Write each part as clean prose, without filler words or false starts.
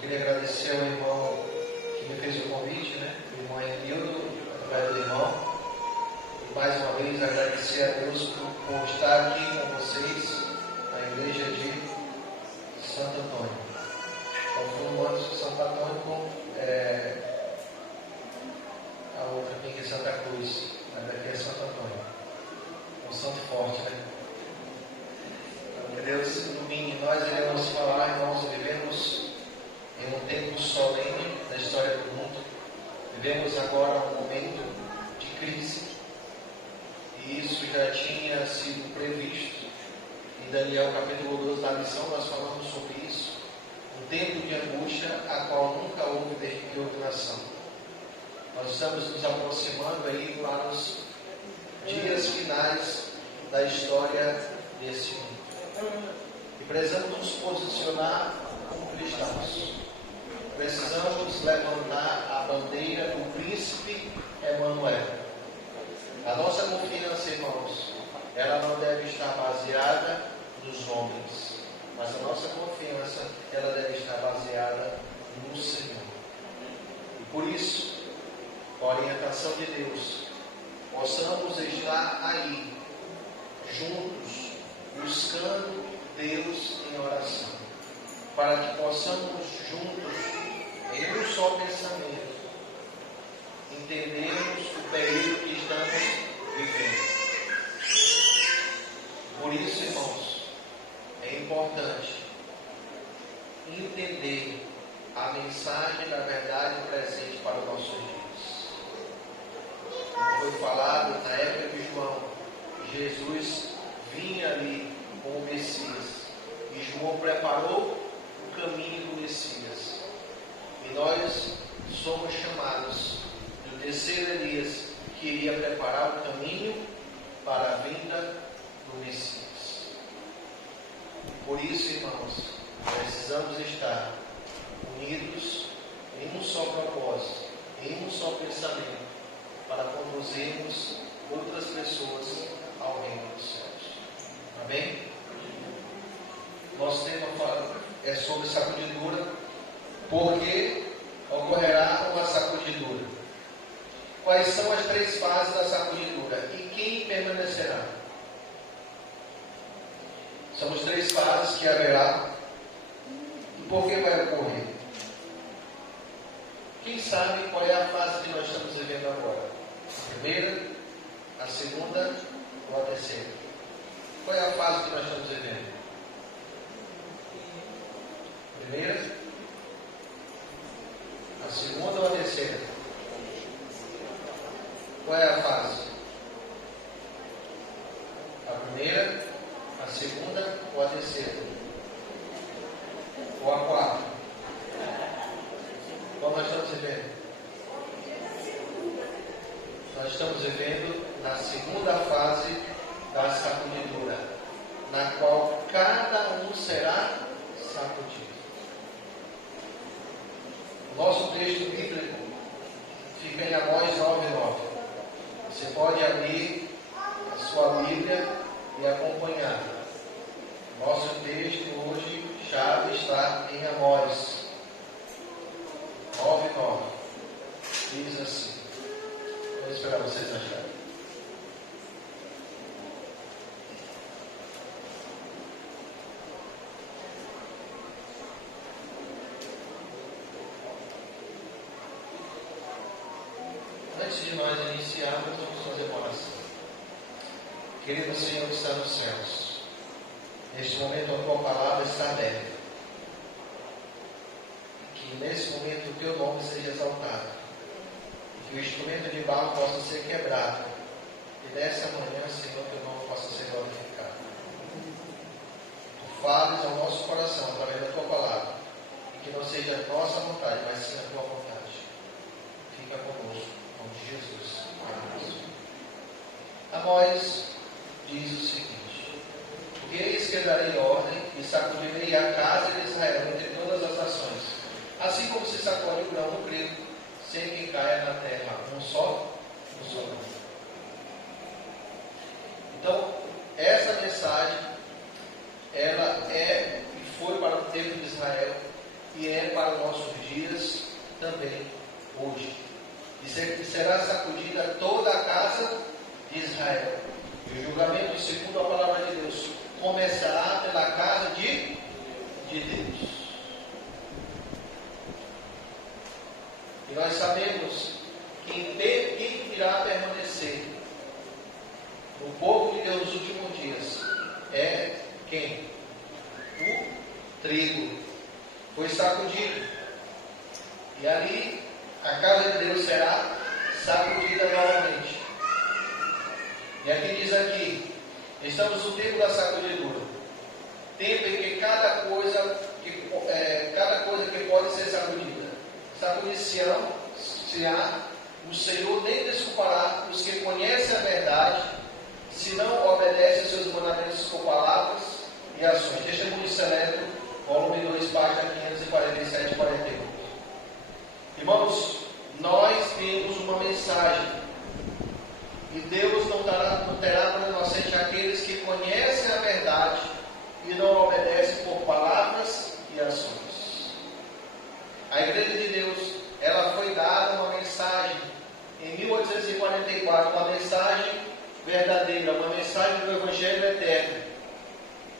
queria agradecer ao irmão que me fez o convite, o irmão Enildo, através do irmão. E mais uma vez agradecer a Deus por estar aqui com vocês na igreja de Santo Antônio. Nós fomos antes de Santo Antônio, a outra aqui é Santa Cruz, a daqui é Santo Antônio. Um santo forte, Que Deus ilumine. Nós iremos falar, irmãos, vivemos em um tempo solene da história do mundo. Vivemos agora um momento de crise. E isso já tinha sido previsto. Em Daniel capítulo 12 da lição nós falamos sobre isso. Um tempo de angústia a qual nunca houve declinação. Nós estamos nos aproximando aí para os dias finais da história desse mundo. E precisamos nos posicionar como cristãos. Precisamos levantar a bandeira do príncipe Emanuel. A nossa confiança, irmãos, ela não deve estar baseada nos homens, mas a nossa confiança, ela deve estar baseada no Senhor. E por isso, com a orientação de Deus, possamos estar aí, juntos, buscando Deus em oração, para que possamos juntos, em um só pensamento, entendermos o período que estamos vivendo. Por isso, irmãos, é importante entender a mensagem da verdade presente para os nossos dias. Como foi falado na época de João, Jesus vinha ali com o Messias. E João preparou o caminho do Messias. E nós somos chamados do terceiro Elias, que iria preparar o caminho para a vinda do Messias. Por isso, irmãos, precisamos estar unidos em um só propósito, em um só pensamento, para conduzirmos outras pessoas ao reino dos céus. Amém? Nosso tema é sobre sacudidura, porque ocorrerá uma sacudidura. Quais são as três fases da sacudidura e quem permanecerá? São as três fases que haverá. E por que vai ocorrer? Quem sabe qual é a fase que nós estamos vivendo agora? A primeira, a segunda ou a terceira? Qual é a fase que nós estamos vivendo? Primeira, a segunda ou a terceira? Qual é a fase? A primeira, a segunda ou a terceira? Ou a quarta? Qual nós estamos vivendo? Nós estamos vivendo na segunda fase da sacudidura, na qual cada um será sacudido. O nosso texto bíblico fica em Amós 9:9. Você pode abrir a sua Bíblia e acompanhar. Nosso texto hoje chave está em Amós 9:9. Diz assim. Vou esperar vocês acharem. Antes de nós iniciarmos, vamos fazer uma oração. Querido Senhor que está nos céus, neste momento a Tua palavra está aberta. Que nesse momento o Teu nome seja exaltado. Que o instrumento de barro possa ser quebrado. E nessa manhã, Senhor, Teu nome possa ser glorificado. Tu fales ao nosso coração através da Tua palavra. E que não seja a nossa vontade, mas sim a Tua vontade. Fica conosco. Em nome de Jesus. Amém. Amós diz o seguinte: porque eis que darei ordem e sacudirei a casa de Israel entre todas as nações, assim como se sacode o grão no trigo, sem que caia na terra um só grão. Então, essa mensagem, ela é e foi para o tempo de Israel, e que é para os nossos dias também hoje. E será sacudida toda a casa de Israel. E o julgamento, segundo a palavra de Deus, começará pela casa de Deus. E nós sabemos que quem irá permanecer no povo de Deus nos últimos dias é quem? O trigo. Foi sacudido. E ali a casa de Deus será sacudida novamente. E aqui diz aqui, estamos no tempo da sacudidura. Tempo em que cada coisa que pode ser sacudida. Sacudicião-se-á, o Senhor nem desculpará os que conhecem a verdade, se não obedecem aos seus mandamentos com palavras e ações. Testemunho Seleto, volume 2, página 547 e 48. Irmãos, nós temos uma mensagem. E Deus não terá por inocente aqueles que conhecem a verdade e não obedecem por palavras e ações. A Igreja de Deus, ela foi dada uma mensagem em 1844, uma mensagem verdadeira, uma mensagem do Evangelho eterno.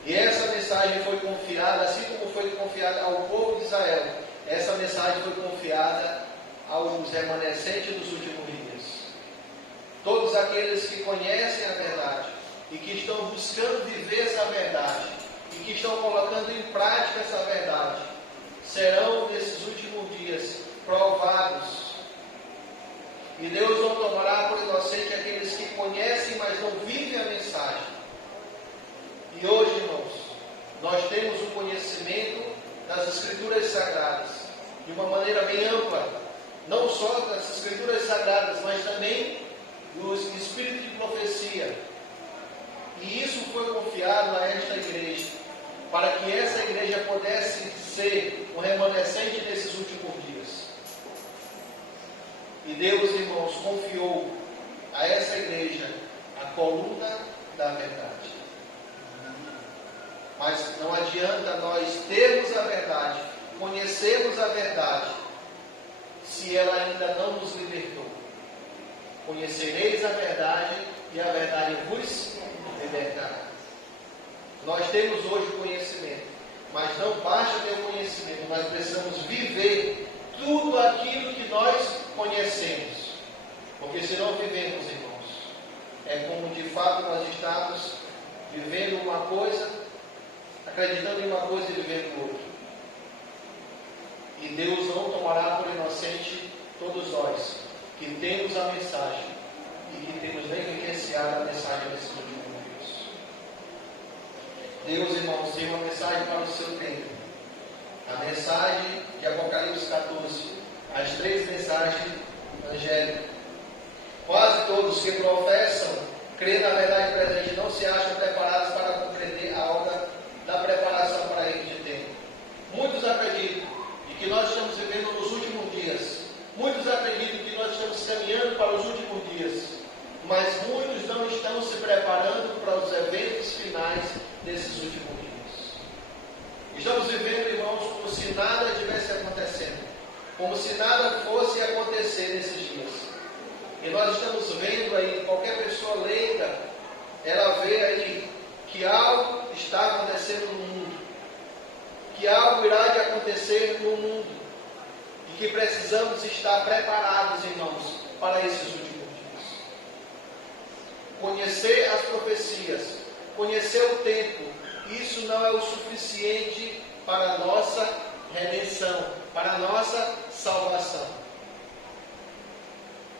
E essa mensagem foi confiada, assim como foi confiada ao povo de Israel, essa mensagem foi confiada aos remanescentes dos últimos dias. Todos aqueles que conhecem a verdade e que estão buscando viver essa verdade e que estão colocando em prática essa verdade, serão nesses últimos dias provados. E Deus não tomará por inocente aqueles que conhecem, mas não vivem a mensagem. E hoje, irmãos, nós temos o conhecimento das Escrituras Sagradas de uma maneira bem ampla, não só das Escrituras Sagradas, mas também do Espírito de profecia. E isso foi confiado a esta igreja, para que essa igreja pudesse ser o remanescente desses últimos dias. E Deus, irmãos, confiou a essa igreja a coluna da verdade. Mas não adianta nós termos a verdade, conhecermos a verdade, se ela ainda não nos libertou. Conhecereis a verdade e a verdade vos libertará. Nós temos hoje conhecimento, mas não basta ter o conhecimento, nós precisamos viver tudo aquilo que nós conhecemos. Porque se não vivemos, irmãos, é como de fato nós estamos vivendo uma coisa, acreditando em uma coisa e vivendo outra. E Deus não tomará por inocente todos nós que temos a mensagem e que temos negligenciado a mensagem desses últimos dias. Deus, irmãos, tem uma mensagem para o seu tempo. A mensagem de Apocalipse 14, as 3 mensagens evangélicas. Quase todos que professam crer na verdade presente não se acham preparados para compreender a obra da preparação para a de tempo. Muitos acreditam que nós estamos vivendo nos últimos dias. Muitos acreditam que nós estamos caminhando para os últimos dias. Mas muitos não estão se preparando para os eventos finais desses últimos dias. Estamos vivendo, irmãos, como se nada estivesse acontecendo. Como se nada fosse acontecer nesses dias. E nós estamos vendo aí, qualquer pessoa leiga, ela vê aí que algo está acontecendo no mundo. Que algo irá de acontecer no mundo e que precisamos estar preparados, irmãos, para esses últimos dias. Conhecer as profecias, conhecer o tempo, isso não é o suficiente para a nossa redenção, para a nossa salvação.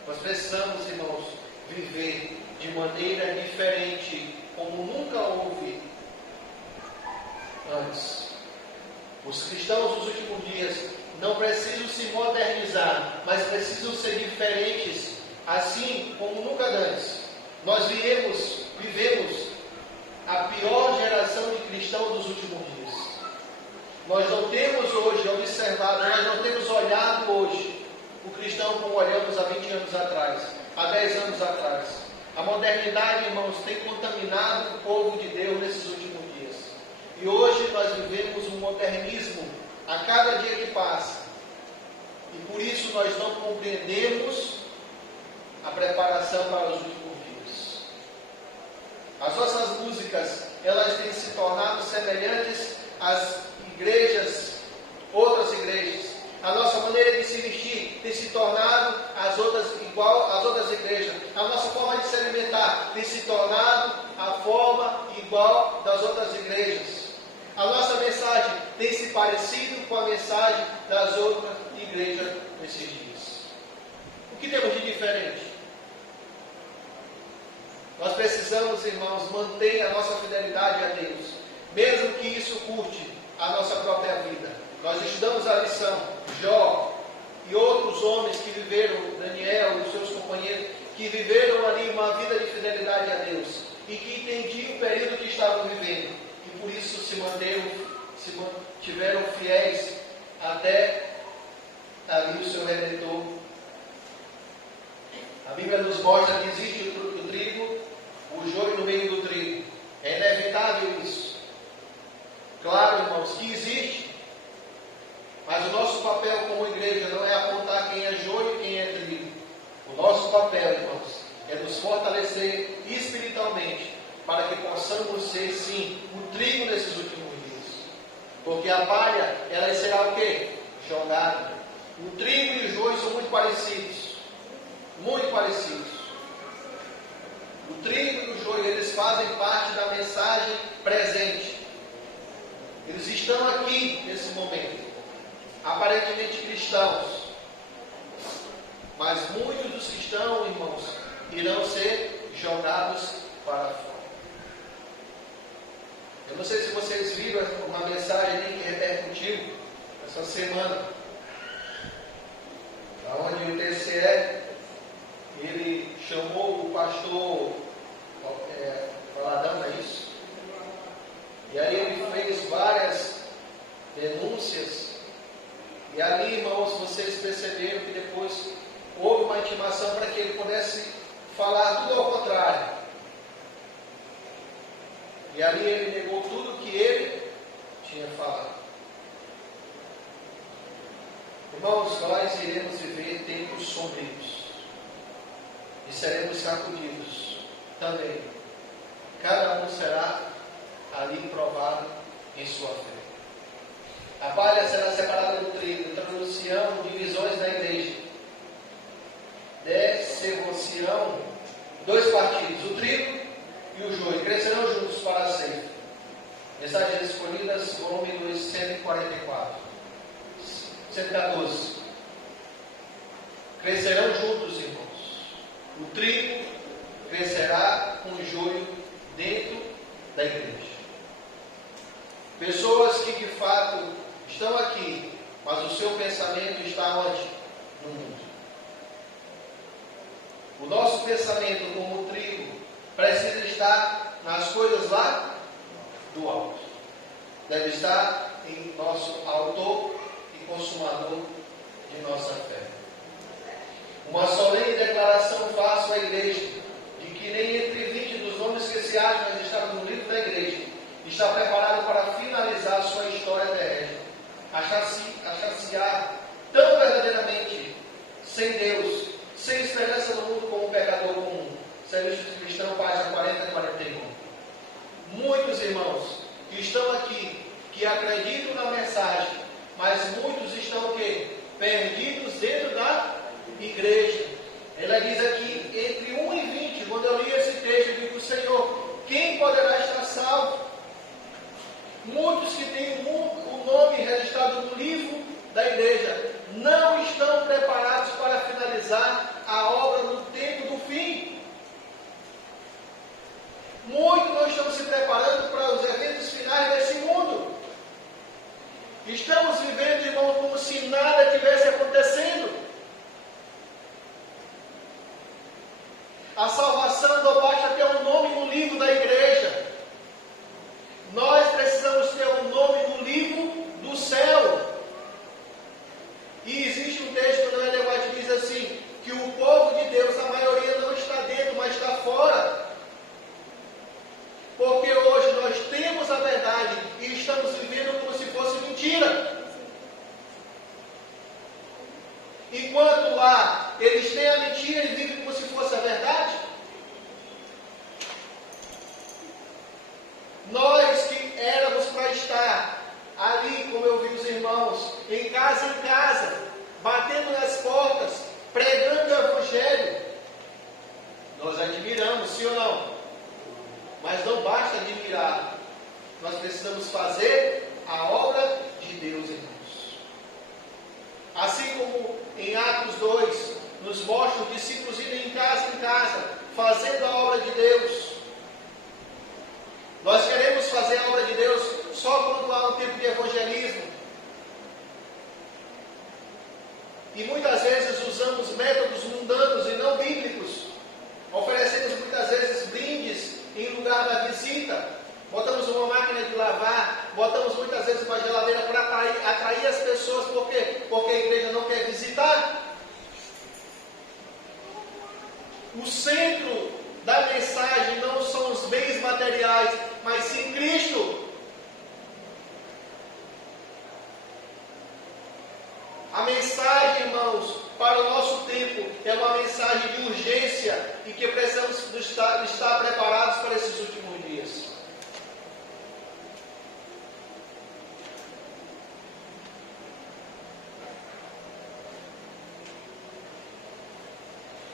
Nós precisamos, irmãos, viver de maneira diferente, como nunca houve antes. Os cristãos dos últimos dias não precisam se modernizar, mas precisam ser diferentes, assim como nunca antes. Nós vivemos a pior geração de cristãos dos últimos dias. Nós não temos hoje observado, nós não temos olhado hoje o cristão como olhamos há 20 anos atrás, há 10 anos atrás. A modernidade, irmãos, tem contaminado o povo de Deus nesses últimos dias. E hoje nós vivemos um modernismo a cada dia que passa. E por isso nós não compreendemos a preparação para os últimos dias. As nossas músicas, elas têm se tornado semelhantes às igrejas, outras igrejas. A nossa maneira de se vestir tem se tornado igual às outras igrejas. A nossa forma de se alimentar tem se tornado a forma igual das outras igrejas. A nossa mensagem tem se parecido com a mensagem das outras igrejas nesses dias. O que temos de diferente? Nós precisamos, irmãos, manter a nossa fidelidade a Deus, mesmo que isso curte a nossa própria vida. Nós estudamos a lição, Jó e outros homens que viveram, Daniel e os seus companheiros, que viveram ali uma vida de fidelidade a Deus e que entendiam o período que estavam vivendo e por isso se mantiveram fiéis até ali o seu Redentor. A Bíblia nos mostra que existe o trigo, o joio no meio do trigo. É inevitável isso. Claro, irmãos, que existe. Mas o nosso papel como igreja não é apontar quem é joio e quem é trigo. O nosso papel, irmãos, é nos fortalecer espiritualmente para que possamos ser, sim, o trigo nesses últimos dias. Porque a palha, ela será o quê? Jogada. O trigo e o joio são muito parecidos. Muito parecidos. O trigo e o joio, eles fazem parte da mensagem presente. Eles estão aqui nesse momento. Aparentemente cristãos, mas muitos dos que estão, irmãos, irão ser jogados para fora. Eu não sei se vocês viram uma mensagem que repercutiu essa semana, onde o TCE ele chamou o pastor Valadão, é isso? E aí ele fez várias denúncias. E ali, irmãos, vocês perceberam que depois houve uma intimação para que ele pudesse falar tudo ao contrário. E ali ele negou tudo que ele tinha falado. Irmãos, nós iremos viver tempos sombrios. E seremos sacudidos também. Cada um será ali provado em sua fé. A palha será separada do trigo, entrando-se-ão divisões da igreja. Descer-se-ão dois partidos, o trigo e o joio, crescerão juntos para a ceifa. Mensagens escolhidas, volume 2, 144. 114. Crescerão juntos, irmãos. O trigo crescerá com o joio dentro da igreja. Pessoas que de fato estão aqui, mas o seu pensamento está onde? No mundo. O nosso pensamento como trigo precisa estar nas coisas lá do alto. Deve estar em nosso autor e consumador de nossa fé. Uma solene declaração faço à igreja de que nem entre 20 dos nomes que se acham registrados no livro da igreja está preparado para finalizar sua história terrestre, achar-se-á tão verdadeiramente sem Deus, sem esperança no mundo como um pecador comum. Serviço Cristão, página 40 e 41. Muitos irmãos que estão aqui, que acreditam na mensagem, mas muitos estão o quê? Perdidos dentro da igreja. Ela diz aqui, entre 1 e 20, quando eu li esse texto, eu digo, Senhor, quem poderá estar salvo? Muitos que têm o nome registrado no livro da igreja não estão preparados para finalizar a obra no tempo do fim. Muitos não estão se preparando para os eventos finais desse mundo. Estamos vivendo, irmão, como se nada tivesse acontecendo. A salvação não basta ter um nome no livro da igreja. Nós precisamos ter um nome no livro do céu. E existe um texto no Ellen White que diz assim, que o enquanto lá eles têm a mentira e vivem como se fosse a verdade? Nós que éramos para estar ali, como eu vi os irmãos, em casa, batendo nas portas, pregando o Evangelho, nós admiramos, sim ou não? Mas não basta admirar, nós precisamos fazer a obra de Deus, irmãos. Assim como em Atos 2, nos mostra os discípulos indo em casa, fazendo a obra de Deus. Nós queremos fazer a obra de Deus só quando há um tempo de evangelismo. E muitas vezes usamos métodos mundanos e não bíblicos. Oferecemos muitas vezes brindes em lugar da visita. Botamos uma máquina de lavar, botamos muitas vezes uma geladeira para atrair as pessoas. Por quê? Porque a igreja não quer visitar. O centro da mensagem não são os bens materiais, mas sim Cristo. A mensagem, irmãos, para o nosso tempo é uma mensagem de urgência e que precisamos estar preparados para esses últimos dias.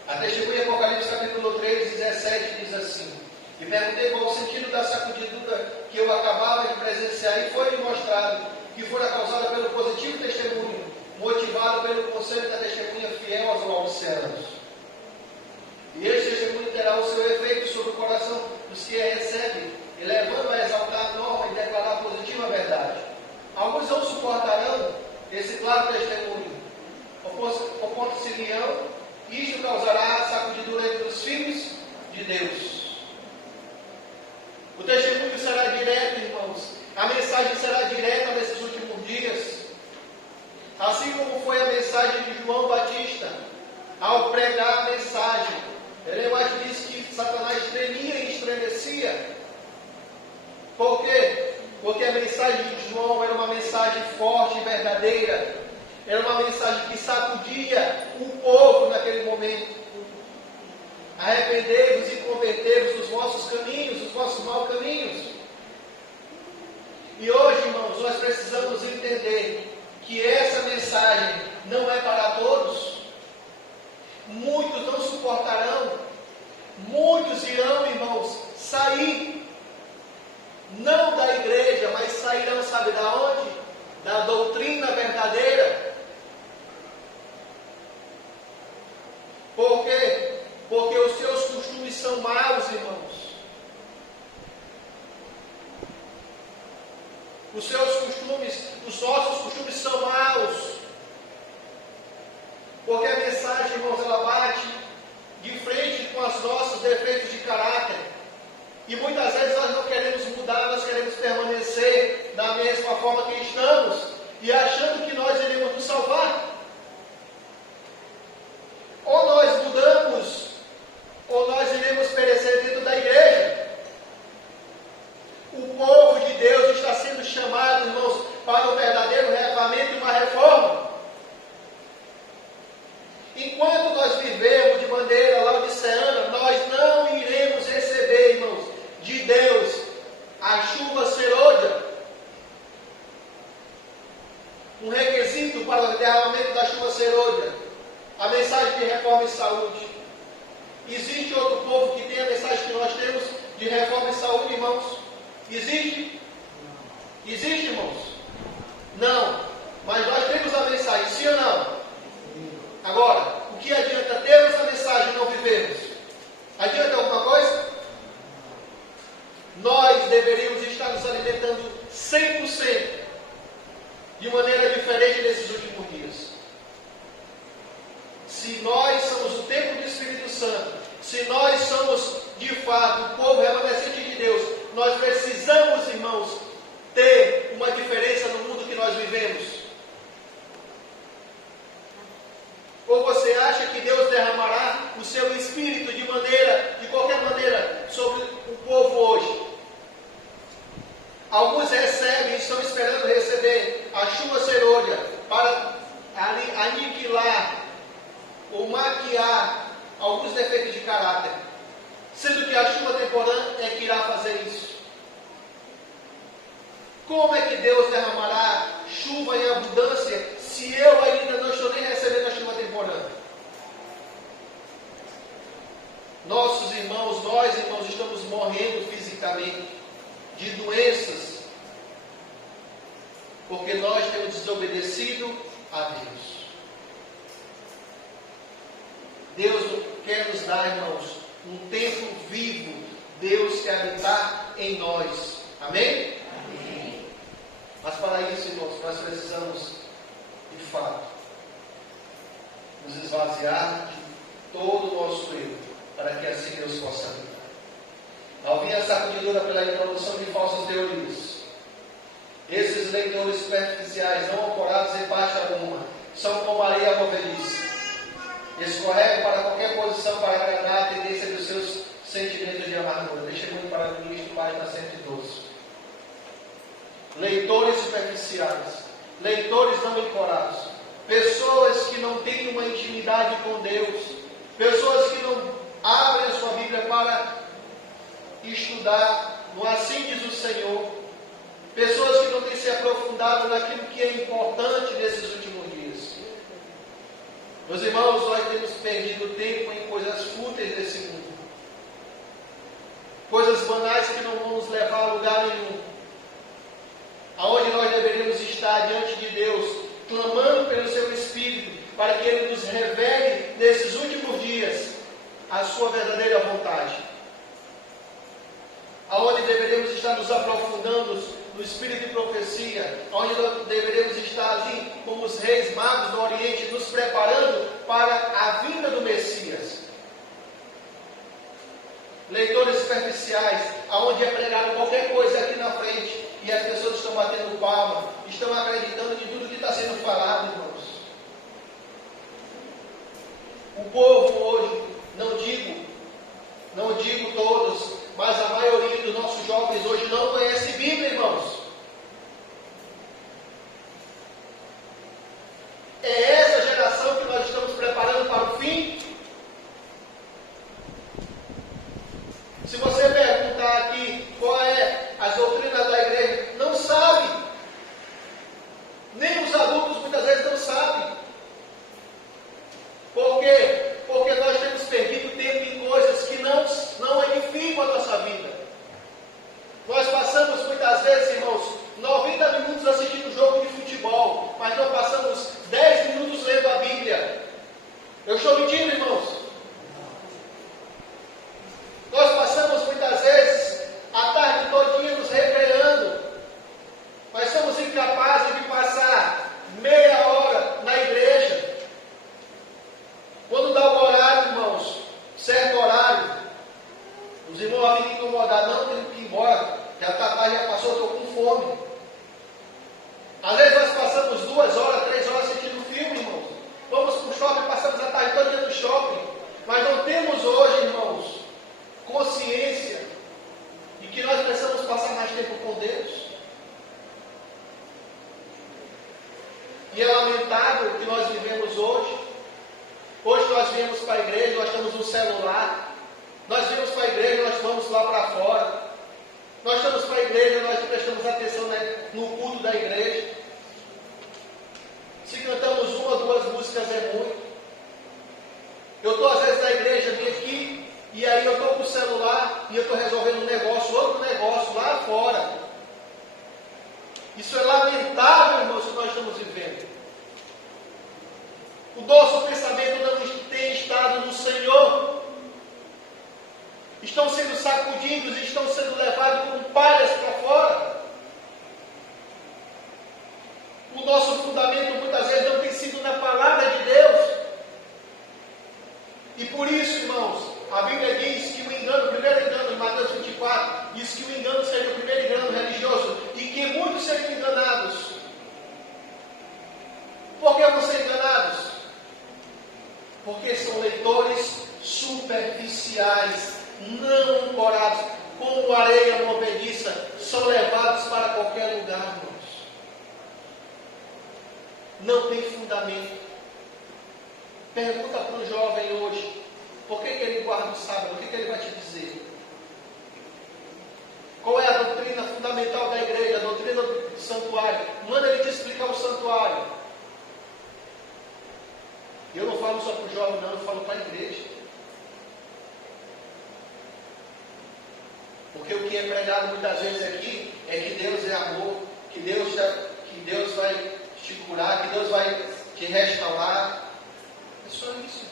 A testemunha Apocalipse capítulo 3, 17 diz assim: e perguntei qual o sentido da sacudidura que eu acabava de presenciar, e foi-me mostrado que fora causada pelo positivo testemunho, motivado pelo conselho da testemunha fiel aos oceanos. E este testemunho terá o seu efeito sobre o coração dos que a recebem, e levando a exaltar a norma e declarar positiva a verdade. Alguns não suportarão esse claro testemunho, opor-se-lhe-ão. Isto causará sacudidura entre os filhos de Deus. O testemunho será direto, irmãos. A mensagem será direta nesses últimos dias. Assim como foi a mensagem de João Batista, ao pregar a mensagem. Ellen White diz que Satanás tremia e estremecia. Por quê? Porque a mensagem de João era uma mensagem forte e verdadeira. Era uma mensagem que sacudia o povo naquele momento. Arrependei-vos e convertei-vos dos vossos caminhos, dos vossos maus caminhos. E hoje, irmãos, nós precisamos entender que essa mensagem não é para todos. Muitos não suportarão. Muitos irão, irmãos, sair. Não da igreja, mas sairão, sabe da onde? Da doutrina verdadeira. Por quê? Porque os seus costumes são maus, irmãos. Os seus costumes, os nossos costumes são maus. Porque a mensagem, irmãos, ela bate de frente com os nossos defeitos de caráter. E muitas vezes nós não queremos mudar, nós queremos permanecer da mesma forma que estamos. E achando que nós iremos nos salvar. Ou nós mudamos, ou nós iremos perecer dentro da igreja. O povo de Deus está sendo chamado, irmãos, para um verdadeiro reavivamento e uma reforma. Enquanto nós vivemos de maneira laodiceana, nós não iremos receber, irmãos, de Deus a chuva serôdia. Um requisito para o derramamento da chuva serôdia: a mensagem de reforma e saúde. Existe outro povo que tem a mensagem que nós temos de reforma e saúde, irmãos? Existe? Existe, irmãos? Não. Mas nós temos a mensagem, sim ou não? Agora, o que adianta termos a mensagem e não vivermos? Adianta alguma coisa? Nós deveríamos estar nos alimentando 100% de maneira diferente nesses últimos dias. Se nós somos o templo do Espírito Santo, se nós somos de fato o povo remanescente de Deus, nós precisamos, irmãos, ter uma diferença no mundo que nós vivemos. Ou você acha que Deus derramará o seu Espírito de qualquer maneira, sobre o povo hoje? Alguns recebem e estão esperando receber a chuva serôdia para aniquilar ou maquiar alguns defeitos de caráter, sendo que a chuva temporã é que irá fazer isso. Como é que Deus derramará chuva em abundância se eu ainda não estou nem recebendo a chuva temporã? Nossos irmãos, nós irmãos, estamos morrendo fisicamente de doenças, porque nós temos desobedecido a Deus. Deus quer nos dar, irmãos, um tempo vivo. Deus quer habitar em nós. Amém? Amém. Mas para isso, irmãos, nós precisamos, de fato, nos esvaziar de todo o nosso eu, para que assim Deus possa habitar. Ao vir a sacudidura pela introdução de falsas teorias, esses leitores superficiais, não ancorados em parte alguma, são como areia movediça. Escorregam para qualquer posição para agradar a tendência dos seus sentimentos de amargura. Deixa muito para o ministro, página 112. Leitores superficiais, leitores não ancorados, pessoas que não têm uma intimidade com Deus, pessoas que não abrem a sua Bíblia para estudar, no assim diz o Senhor, pessoas que não têm se aprofundado naquilo que é importante nesses últimos dias. Meus irmãos, nós temos perdido tempo em coisas fúteis desse mundo, coisas banais que não vão nos levar a lugar nenhum, aonde nós deveríamos estar diante de Deus, clamando pelo seu Espírito, para que Ele nos revele nesses últimos dias a sua verdadeira vontade. Aonde deveríamos estar nos aprofundando no Espírito de profecia, onde nós deveríamos estar ali como os reis magos do Oriente, nos preparando para a vinda do Messias. Leitores superficiais, aonde é pregado qualquer coisa aqui na frente, e as pessoas estão batendo palma, estão acreditando em tudo que está sendo falado, irmãos. O povo hoje, não digo todos, mas a maioria dos nossos jovens hoje não conhece Bíblia, irmãos. É essa geração que nós estamos preparando para o fim? Se você perguntar aqui qual é as doutrinas da igreja, não sabe. Nem os adultos muitas vezes não sabem. Por quê? Porque nós temos perdido tempo em coisas que não edificam a nossa vida. Nós passamos muitas vezes, irmãos, 90 minutos assistindo jogo de futebol, mas não passamos 10 minutos lendo a Bíblia. Eu estou mentindo, irmãos? Nós passamos muitas vezes a tarde todinha nos recreando, mas somos incapazes de passar meia hora na igreja. Quando dá o horário, irmãos, certo horário, os irmãos ficam incomodados, não, tenho que ir embora, já está tarde, já passou, estou com fome. Às vezes nós passamos 2 horas, 3 horas assistindo filme, irmãos. Vamos para o shopping, passamos a tarde toda no shopping, mas não temos hoje, irmãos, consciência de que nós precisamos passar mais tempo com Deus. E é lamentável o que nós vivemos hoje. Hoje nós viemos para a igreja, nós estamos no celular. Nós viemos para a igreja, nós vamos lá para fora. Nós estamos para a igreja, nós prestamos atenção no culto da igreja. Se cantamos 1 ou 2 músicas é muito. Eu estou às vezes na igreja, vim aqui, e aí eu estou com o celular e eu estou resolvendo um negócio, outro negócio lá fora. Isso é lamentável, irmãos, que nós estamos vivendo. O nosso pensamento não tem estado no Senhor. Estão sendo sacudidos, estão sendo levados como palhas para fora. O nosso fundamento muitas vezes não tem sido na palavra de Deus. E por isso, irmãos, a Bíblia diz que o engano, o primeiro engano, em Mateus 24, diz que o engano seria o primeiro engano religioso e que muitos seriam enganados. Por que vão ser enganados? Porque são leitores superficiais, não ancorados, como areia movediça, são levados para qualquer lugar, irmãos. Não tem fundamento. Pergunta para um Por que ele guarda o sábado? O que ele vai te dizer? Qual é a doutrina fundamental da igreja? A doutrina do santuário. Manda ele te explicar o santuário. Eu não falo só para o jovem, não, eu falo para a igreja. Porque o que é pregado muitas vezes aqui é que Deus é amor, que Deus vai te curar, que Deus vai te restaurar. É só isso.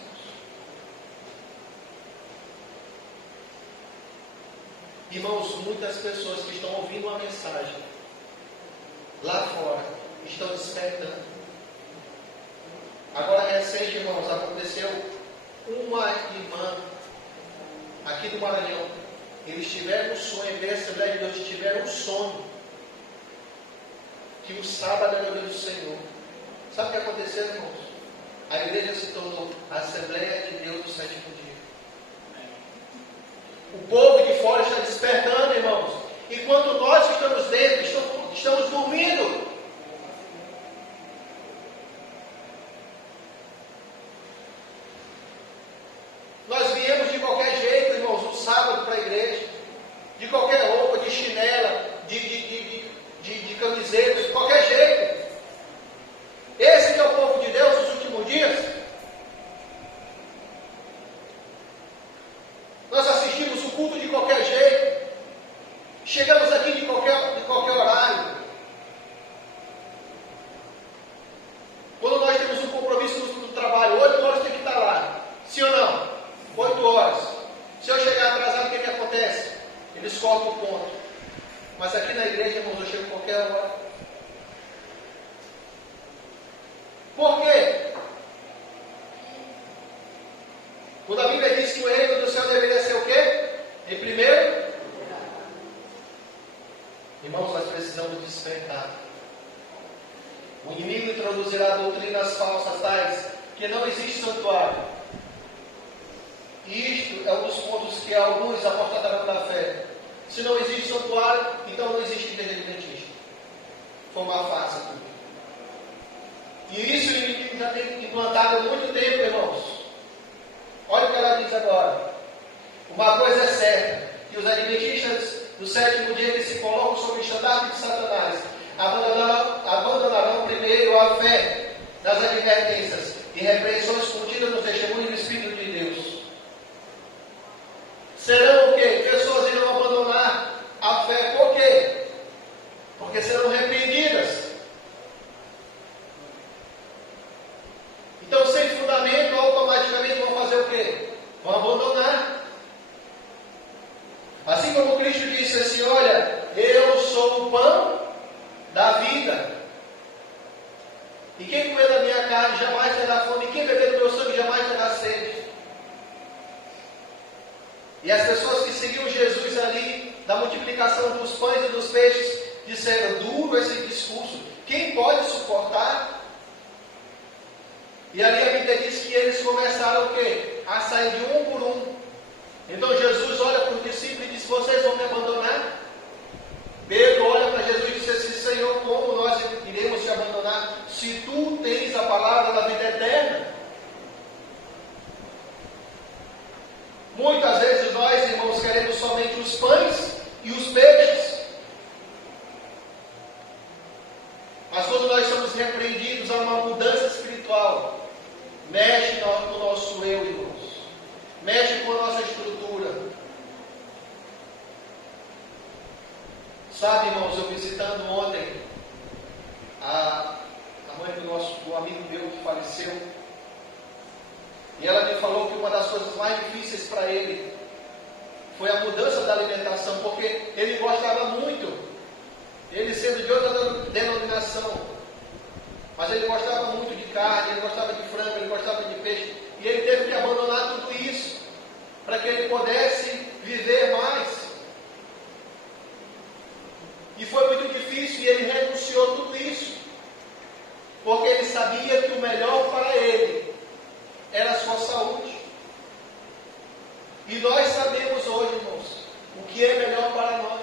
Irmãos, muitas pessoas que estão ouvindo a mensagem lá fora estão despertando. Agora, recente, irmãos, aconteceu uma irmã aqui do Maranhão. Eles tiveram um sonho, veio a Assembleia de Deus, tiveram um sonho que o sábado era o dia do Senhor. Sabe o que aconteceu, irmãos? A igreja se tornou a Assembleia de Deus do sétimo dia. O povo de fora está despertando, irmãos. Enquanto nós que estamos dentro, estamos dormindo. Nós viemos de qualquer jeito, irmãos, no sábado para a igreja. De qualquer roupa, de chinela, de camiseta, de qualquer jeito. Esse que é o povo de Deus nos últimos dias. Nós assistimos o culto de qualquer jeito. Chegamos aqui de qualquer horário. Quando nós temos um compromisso no trabalho, 8 horas tem que estar lá. Sim ou não? 8 horas. Se eu chegar atrasado, o que acontece? Eles cortam o ponto. Mas aqui na igreja, irmãos, eu chego qualquer hora. Por quê? Quando a Bíblia diz que o reino do céu deveria ser o quê? Em primeiro? Irmãos, nós precisamos despertar. O inimigo introduzirá doutrinas falsas tais que não existe santuário. E isto é um dos pontos que alguns apostatarão da fé. Se não existe santuário, então não existe igreja adventista. Foi uma farsa tudo. E isso o inimigo já tem implantado há muito tempo, irmãos. Olha o que ela diz agora. Uma coisa é certa, que os adventistas do sétimo dia que se colocam sob o estandarte de Satanás abandonarão primeiro a fé nas advertências e repreensões contidas no testemunho do Espírito de Deus. Serão o quê? Pessoas irão abandonar a fé. Por quê? Porque serão repreendidas. Então, sem fundamento, automaticamente vão fazer o quê? Vão abandonar. Assim como Cristo disse assim, olha, eu sou o pão da vida. E quem comer da minha carne jamais terá fome, e quem beber do meu sangue jamais terá sede. E as pessoas que seguiam Jesus ali, da multiplicação dos pães e dos peixes, disseram, duro esse discurso, quem pode suportar? E ali a Bíblia diz que eles começaram o quê? A sair de um por um. Então Jesus olha para os discípulos e diz, vocês vão me abandonar? Pedro olha para Jesus e diz assim, Senhor, como nós iremos te abandonar, se tu tens a palavra da vida eterna? Muitas vezes nós, irmãos, queremos somente os pães e os peixes. Mas quando nós somos repreendidos a uma mudança espiritual, mexe no nosso eu, irmãos. Mexe com a nossa estrutura. Sabe, irmãos, eu visitando ontem a mãe do amigo meu que faleceu. E ela me falou que uma das coisas mais difíceis para ele foi a mudança da alimentação, porque ele gostava muito, ele sendo de outra denominação, mas ele gostava muito de carne, ele gostava de frango, ele gostava de peixe, e ele teve que abandonar tudo isso, para que ele pudesse viver mais. E foi muito difícil, e ele renunciou tudo isso, porque ele sabia que o melhor para ele era a sua saúde. E nós sabemos hoje, irmãos, o que é melhor para nós.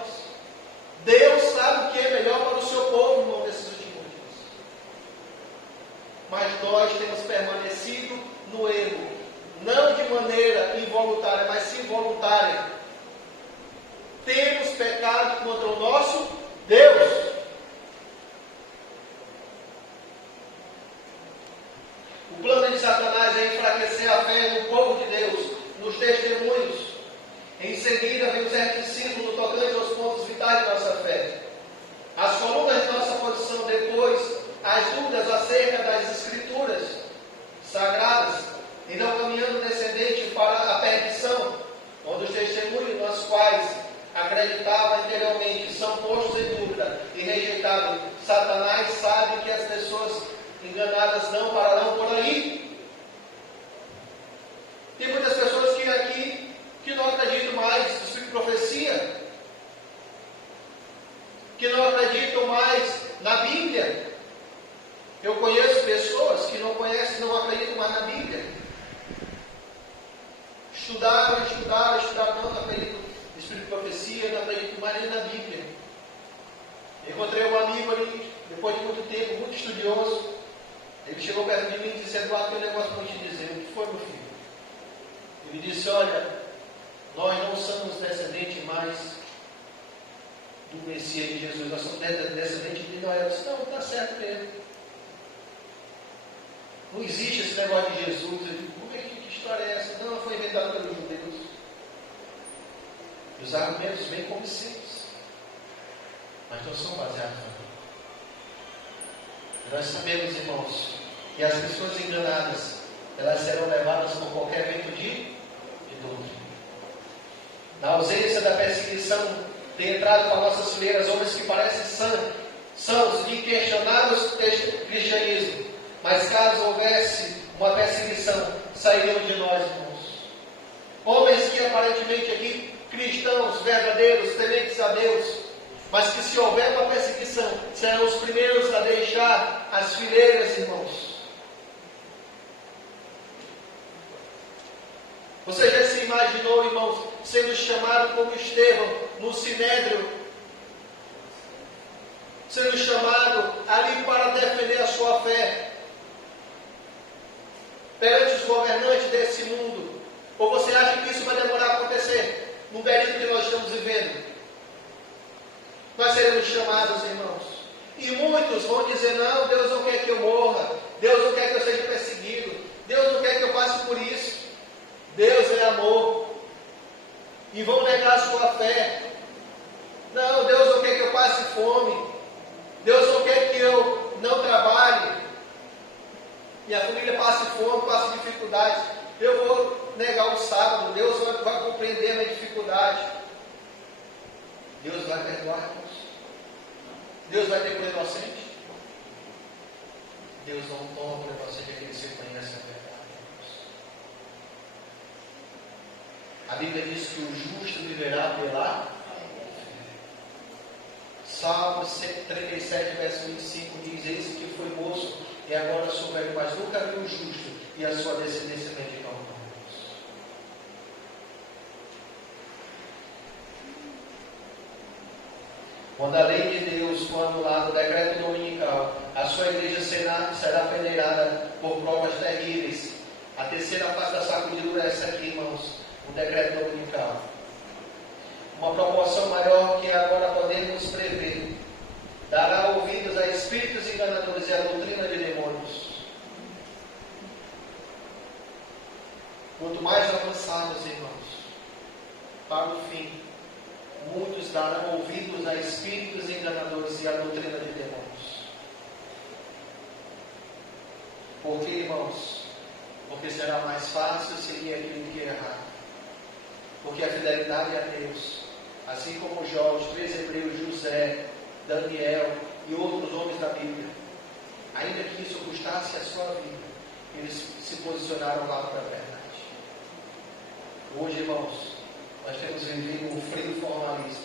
Deus sabe o que é melhor para o seu povo, irmão, nesses últimos dias. Mas nós temos permanecido no erro, não de maneira involuntária, mas sim voluntária, temos pecado contra o nosso Deus. O plano de Satanás é enfraquecer a fé no povo de Deus, nos testemunhos. Em seguida, vem o ceticismo no tocante aos pontos vitais de nossa fé. As colunas de nossa posição depois, as dúvidas acerca das Escrituras sagradas, então caminhando descendente para a perdição, onde os testemunhos nos quais acreditava anteriormente são postos em dúvida e rejeitados. Satanás sabe que as pessoas enganadas não pararão por aí. Tem muitas pessoas que aqui que não acreditam mais no espírito de profecia, que não acreditam mais na Bíblia. Eu conheço pessoas que não conhecem, não acreditam mais na Bíblia. Estudaram, não acreditam no espírito de profecia, não acreditam mais nem na Bíblia. Encontrei um amigo ali, depois de muito tempo, muito estudioso. Ele chegou perto de mim e disse: Eduardo, tem um negócio para te dizer. O que foi, meu filho? Ele disse: olha, nós não somos descendentes mais do Messias de Jesus, nós somos descendentes de Noé. Eu disse: não, está certo mesmo. Não existe esse negócio de Jesus. Eu digo: como é que história é essa? Não, foi inventado pelos judeus. Os argumentos vêm como simples, mas não são baseados na Bíblia. Nós sabemos, irmãos, que as pessoas enganadas, elas serão levadas por qualquer vento de doutrina. Na ausência da perseguição, tem entrado para nossas fileiras homens que parecem sãos e questionados cristianismo. Mas caso houvesse uma perseguição, sairiam de nós, irmãos. Homens que aparentemente aqui, cristãos verdadeiros, tementes a Deus, mas que se houver uma perseguição, serão os primeiros a deixar as fileiras, irmãos. Você já se imaginou, irmãos, sendo chamado como Estevão no Sinédrio, sendo chamado ali para defender a sua fé perante os governantes desse mundo? Ou você acha que isso vai demorar a acontecer no período que nós estamos vivendo? Nós seremos chamados, irmãos, e muitos vão dizer: não, Deus não quer que eu morra, Deus não quer que eu seja perseguido, Deus não quer que eu passe por isso. Deus é amor. E vão negar a sua fé. Não, Deus não quer que eu passe fome, Deus não quer que eu não trabalhe, minha família passe fome, passe dificuldades. Eu vou negar o sábado, Deus vai compreender a minha dificuldade. Deus vai perdoar, irmãos? Deus vai ter por inocente? Deus não toma por inocente aquele que se conhece a verdade, irmãos. A Bíblia diz que o justo viverá pela fé. Salmo 137, verso 25 diz: eis que foi moço e agora sou velho, mas nunca vi o justo e a sua descendência mendigar o pão. Quando a lei de Deus for anulada, o decreto dominical, a sua igreja será peneirada por provas terríveis. A terceira fase da sacudidura é essa aqui, irmãos, o decreto dominical. Uma proporção maior que agora podemos prever. Dará ouvidos a espíritos enganadores e a doutrina de demônios. Quanto mais avançados, irmãos, para o fim, muitos darão ouvidos a espíritos enganadores e a doutrina de demônios. Por que, irmãos? Porque será mais fácil seguir aquilo que é errado. Porque a fidelidade a Deus, assim como Jó, os 3 hebreus, José, Daniel e outros homens da Bíblia, ainda que isso custasse a sua vida, eles se posicionaram lá para a verdade. Hoje, irmãos, nós temos vivido um frio formalista.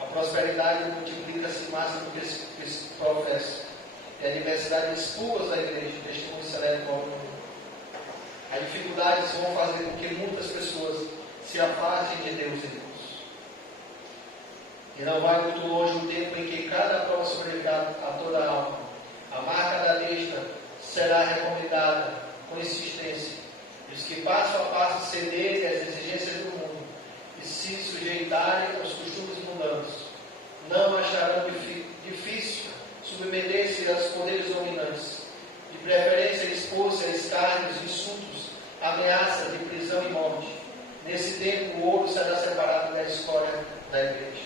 A prosperidade multiplica-se mais do que se professa. E a diversidade expôs a igreja, testemunho celebra o mundo. As dificuldades vão fazer com que muitas pessoas se afastem de Deus e Deus. E não vai muito longe o tempo em que cada prova sobrevirá a toda a alma. A marca da besta será recomendada com insistência. E os que passo a passo cederem às exigências do mundo e se sujeitarem aos costumes mundanos, não acharão difícil submeter-se aos poderes dominantes, de preferência expor-se a escárnios, insultos, ameaças de prisão e morte. Nesse tempo, o ouro será separado da escória da igreja.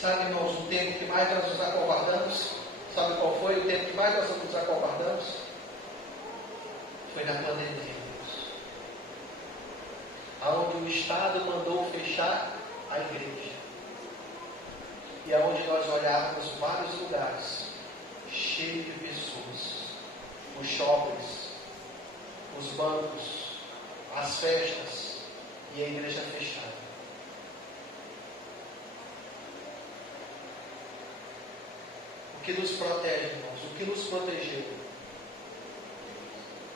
Sabe, irmãos, o tempo que mais nós nos acovardamos? Sabe qual foi o tempo que mais nós nos acovardamos? Foi na pandemia, irmãos. Onde o Estado mandou fechar a igreja. E aonde nós olhávamos vários lugares cheios de pessoas. Os shoppings, os bancos, as festas e a igreja fechada. O que nos protege, irmãos? O que nos protegeu?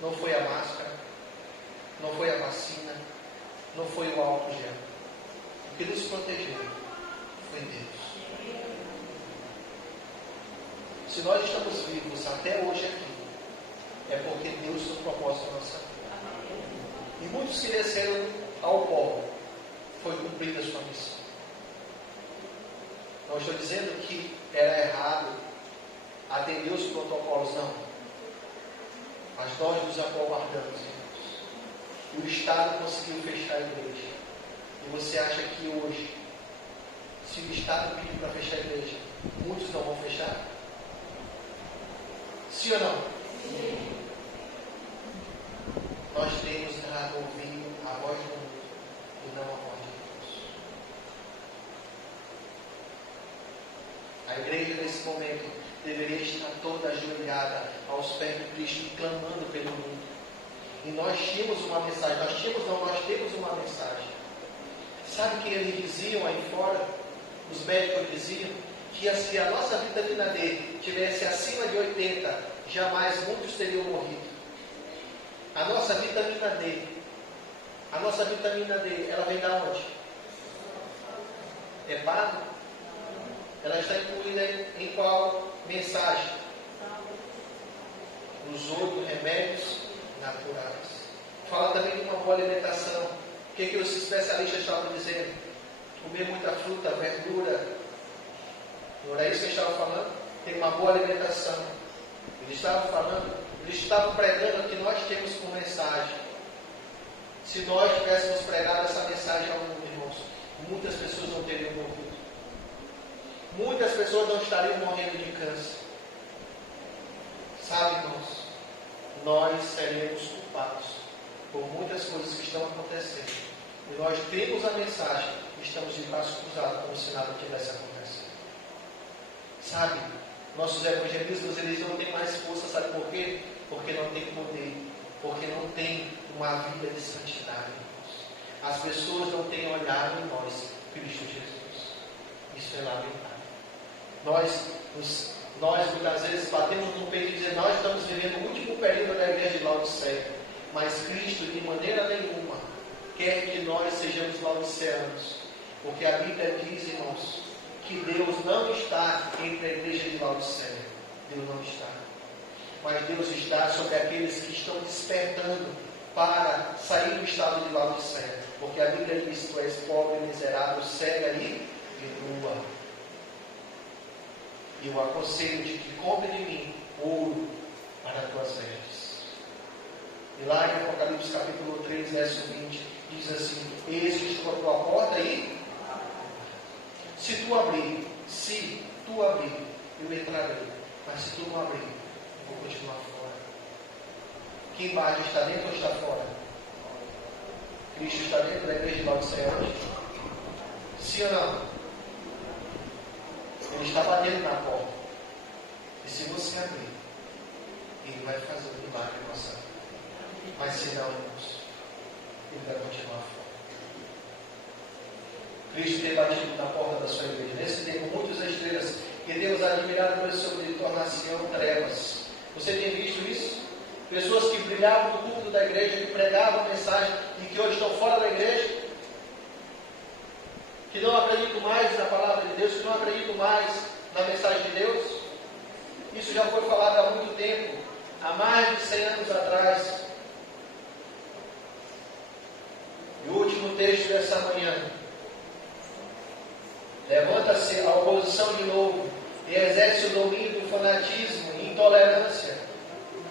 Não foi a máscara, não foi a vacina, não foi o álcool gel. O que nos protegeu foi Deus. Se nós estamos vivos até hoje aqui, é porque Deus tem um propósito na nossa vida. E muitos que desceram ao pó, foi cumprida a sua missão. Não estou dizendo que era errado atender os protocolos, não. Mas nós nos acovardamos, irmãos. E o Estado conseguiu fechar a igreja. E você acha que hoje, se o Estado pedir para fechar a igreja, muitos não vão fechar? Sim ou não? Sim. Nós temos ouvido a voz do mundo e não a voz de Deus. A igreja nesse momento deveria estar toda ajoelhada aos pés de Cristo, clamando pelo mundo. E nós tínhamos uma mensagem, nós temos uma mensagem. Sabe o que eles diziam aí fora? Os médicos diziam que se a nossa vitamina D tivesse acima de 80, jamais muitos teriam morrido. A nossa vitamina D, ela vem da onde? É pago? Ela está incluída em qual mensagem? Nos 8 remédios naturais. Fala também de uma boa alimentação. O que os especialistas estavam dizendo? Comer muita fruta, verdura. Não era isso que eles estavam falando? Tem uma boa alimentação. Eles estavam pregando o que nós temos como mensagem. Se nós tivéssemos pregado essa mensagem ao mundo, irmãos, muitas pessoas não teriam morrido. Muitas pessoas não estariam morrendo de câncer. Sabe, irmãos, nós seremos culpados por muitas coisas que estão acontecendo. E nós temos a mensagem e estamos de braços cruzados como se nada tivesse acontecido. Sabe, nossos evangelismos, eles não têm mais força, sabe por quê? Porque não tem poder, porque não tem uma vida de santidade, irmãos. As pessoas não têm olhado em nós, Cristo Jesus. Isso é lamentável. Nós muitas vezes batemos no peito e dizemos, nós estamos vivendo o último período da igreja de Laodiceia, mas Cristo de maneira nenhuma quer que nós sejamos laodiceanos, porque a Bíblia diz, irmãos, que Deus não está entre a igreja de Laodiceia. Deus não está. Mas Deus está sobre aqueles que estão despertando para sair do estado de Laodiceia, porque a Bíblia diz, tu és pobre, miserável, cega e nua. E eu aconselho de que compre de mim ouro para as tuas vestes. E lá em Apocalipse capítulo 3, verso 20, diz assim, eis que estou à tua porta e se tu abrir, eu entrarei. Mas se tu não abrir, eu vou continuar fora. Quem embaixo está dentro ou está fora? Cristo está dentro da igreja de Laodiceia hoje? Sim ou não? Ele está batendo na porta. E se você abrir, Ele vai fazer um milagre em nossa vida. Mas se não, irmãos, Ele vai continuar fora. Cristo tem batido na porta da sua igreja. Nesse tempo, muitas estrelas que Deus admirado pelo seu brilho tornar-se-ão trevas. Você tem visto isso? Pessoas que brilhavam no culto da igreja, que pregavam a mensagem e que hoje estão fora da igreja, que não acreditam mais na palavra de Deus, que não acreditam mais na mensagem de Deus. Isso já foi falado há muito tempo, há mais de 100 anos atrás. último texto dessa manhã. Levanta-se a oposição de novo e exerce o domínio do fanatismo e intolerância.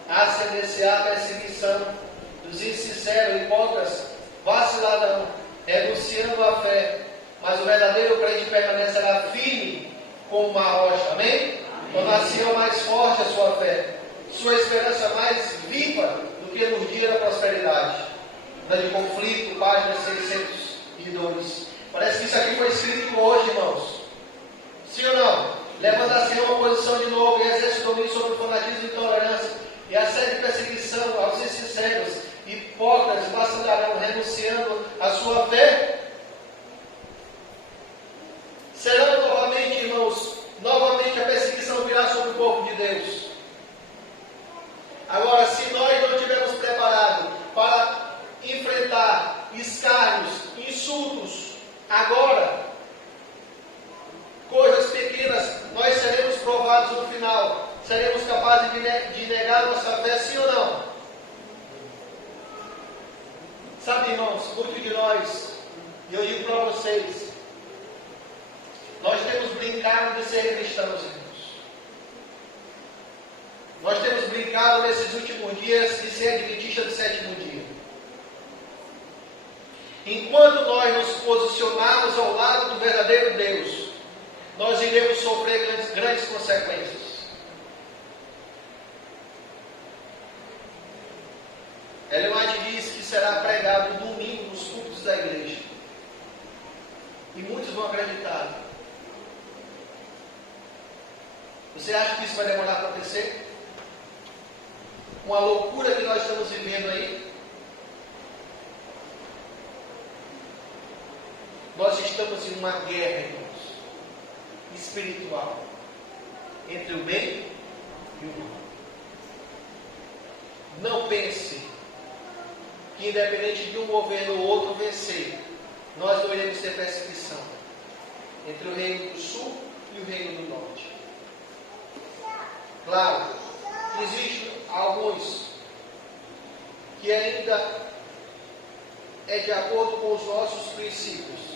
Há-se a perseguição dos insinceros, hipócritas, vaciladão, renunciando à fé. Mas o verdadeiro crente permanecerá firme como uma rocha. Amém? Tornar-se mais forte a sua fé. Sua esperança mais viva do que nos dias da prosperidade. Grande conflito, página 602. Parece que isso aqui foi escrito hoje, irmãos. Sim ou não? Levanta-se uma oposição de novo e exerce o domínio sobre o fanatismo e intolerância. E a série de perseguição aos insinceros, hipócritas, vacilarão, renunciando à sua fé. Serão novamente, irmãos, novamente a perseguição virá sobre o povo de Deus. Agora, se nós não estivermos preparados para enfrentar escárnios, insultos, agora, coisas pequenas, nós seremos provados no final. Seremos capazes de negar nossa fé, sim ou não? Sabe, irmãos, muitos de nós, e eu digo para vocês, nós temos brincado de ser cristãos, irmãos. Nós temos brincado nesses últimos dias de ser adventista do sétimo dia. Enquanto nós nos posicionarmos ao lado do verdadeiro Deus, nós iremos sofrer grandes consequências. Ellen White diz que será pregado no domingo nos cultos da igreja. E muitos vão acreditar. Você acha que isso vai demorar a acontecer? Com a loucura que nós estamos vivendo aí? Nós estamos em uma guerra, irmãos, espiritual, entre o bem e o mal. Não pense que independente de um governo ou outro vencer, nós não iremos ter perseguição entre o reino do sul e o reino do norte. Claro, existem alguns que ainda é de acordo com os nossos princípios.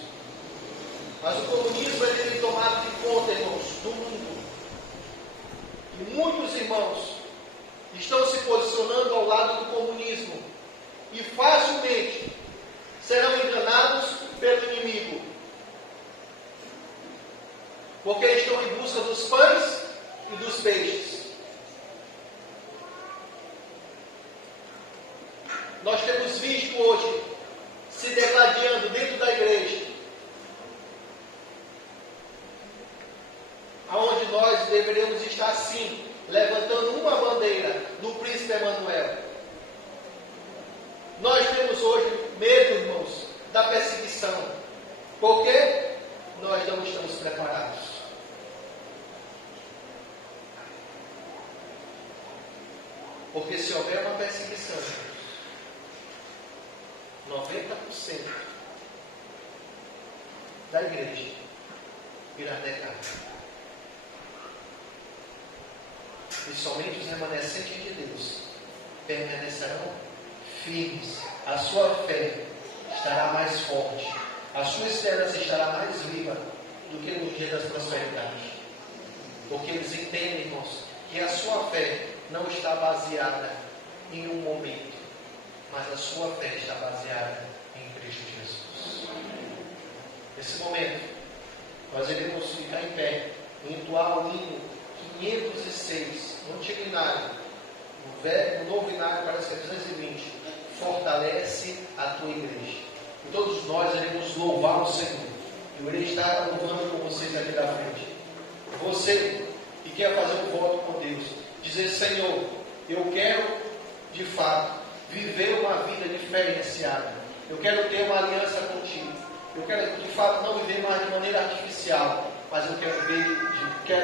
Mas o comunismo ele tem tomado de conta, irmãos, do mundo. E muitos irmãos estão se posicionando ao lado do comunismo. E facilmente serão enganados pelo inimigo. Porque estão em busca dos pães e dos peixes. Nós temos visto hoje se degladiando dentro da igreja, aonde nós deveríamos estar sim, levantando uma bandeira do príncipe Emanuel. Nós temos hoje medo, irmãos, da perseguição. Por quê? Nós não estamos preparados. Porque se houver uma perseguição, 90% da igreja irá negar. E somente os remanescentes de Deus permanecerão firmes. A sua fé estará mais forte. A sua esperança estará mais viva do que no dia das prosperidades. Porque eles entendem, irmãos, que a sua fé não está baseada em um momento, mas a sua fé está baseada em Cristo Jesus. Nesse momento, nós iremos ficar em pé e entoar o hino 506, no antigo inário. No novo inário parece que é 220. Fortalece a tua igreja. E todos nós iremos louvar o Senhor. Eu irei estar louvando com vocês aqui da frente. Você que quer fazer um voto com Deus, dizer: Senhor, eu quero de fato viver uma vida diferenciada. Eu quero ter uma aliança contigo. Eu quero de fato não viver mais de maneira artificial, mas eu quero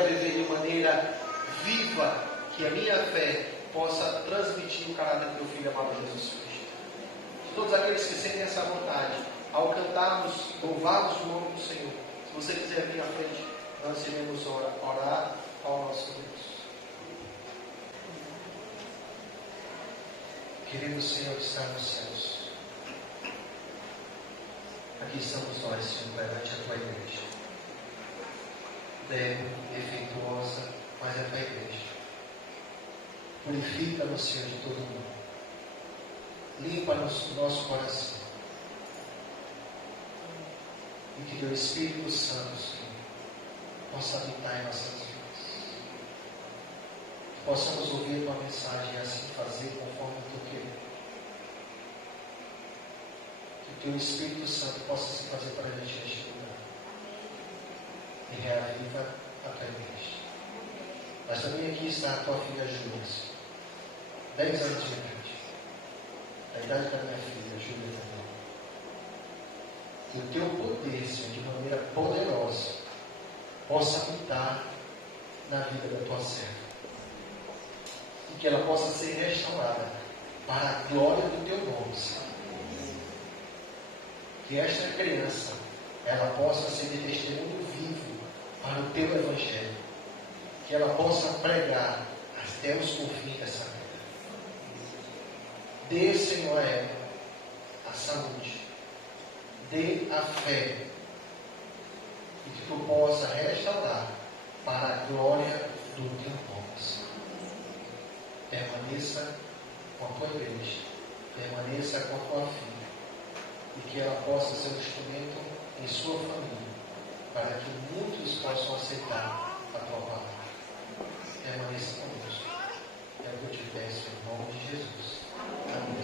viver de maneira viva, que a minha fé possa transmitir o caráter do teu Filho amado Jesus Cristo. Todos aqueles que sentem essa vontade, ao cantarmos, louvarmos o nome do Senhor, se você quiser vir à frente, nós iremos orar ao nosso Deus. Querido Senhor que está nos céus, Aqui estamos nós, Senhor, perante a tua igreja. Débil, defeituosa, mas é a tua igreja. Purifica-nos, Senhor, de todo mundo. Limpa-nos o nosso coração. E que teu Espírito Santo, Senhor, possa habitar em nossas vidas. Que possamos ouvir a tua mensagem e assim fazer conforme tu queres. Que o teu Espírito Santo possa se fazer para a gente neste lugar. E reaviva a tua igreja. Mas também aqui está a tua filha Júlia, 10 anos de idade. A idade da minha filha, Júlia também. Que o teu poder, Senhor, de maneira poderosa, possa habitar na vida da tua serva. E que ela possa ser restaurada para a glória do teu nome, Senhor. Que esta criança, ela possa ser de testemunho vivo para o teu evangelho. Que ela possa pregar até os confins dessa vida. Dê, Senhor, a ela a saúde. Dê a fé. E que tu possa restaurar para a glória do teu nome, Senhor. Permaneça com a tua igreja. Permaneça com a tua filha. E que ela possa ser um instrumento em sua família, para que muitos possam aceitar a tua palavra. Permaneça conosco. É o que eu te peço em nome de Jesus. Amém.